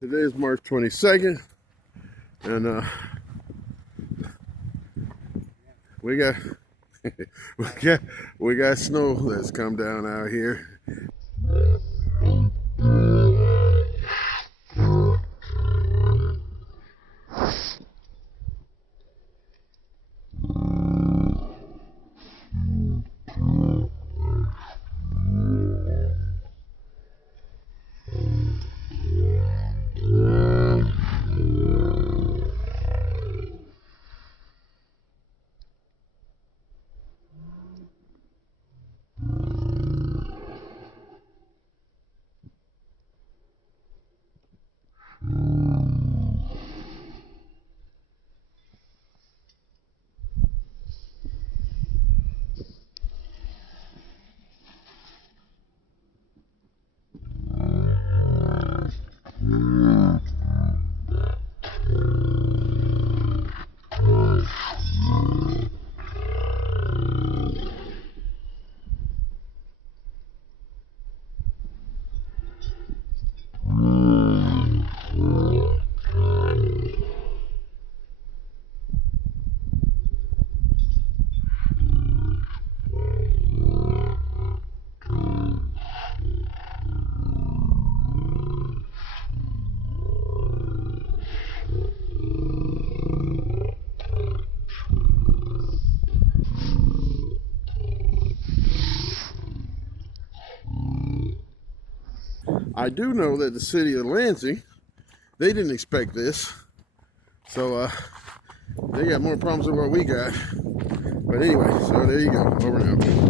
Today is March 22nd, and we got we got snow that's come down out here. I do know that the city of Lansing, they didn't expect this, so they got more problems than what we got. But anyway, so there you go. Over and out.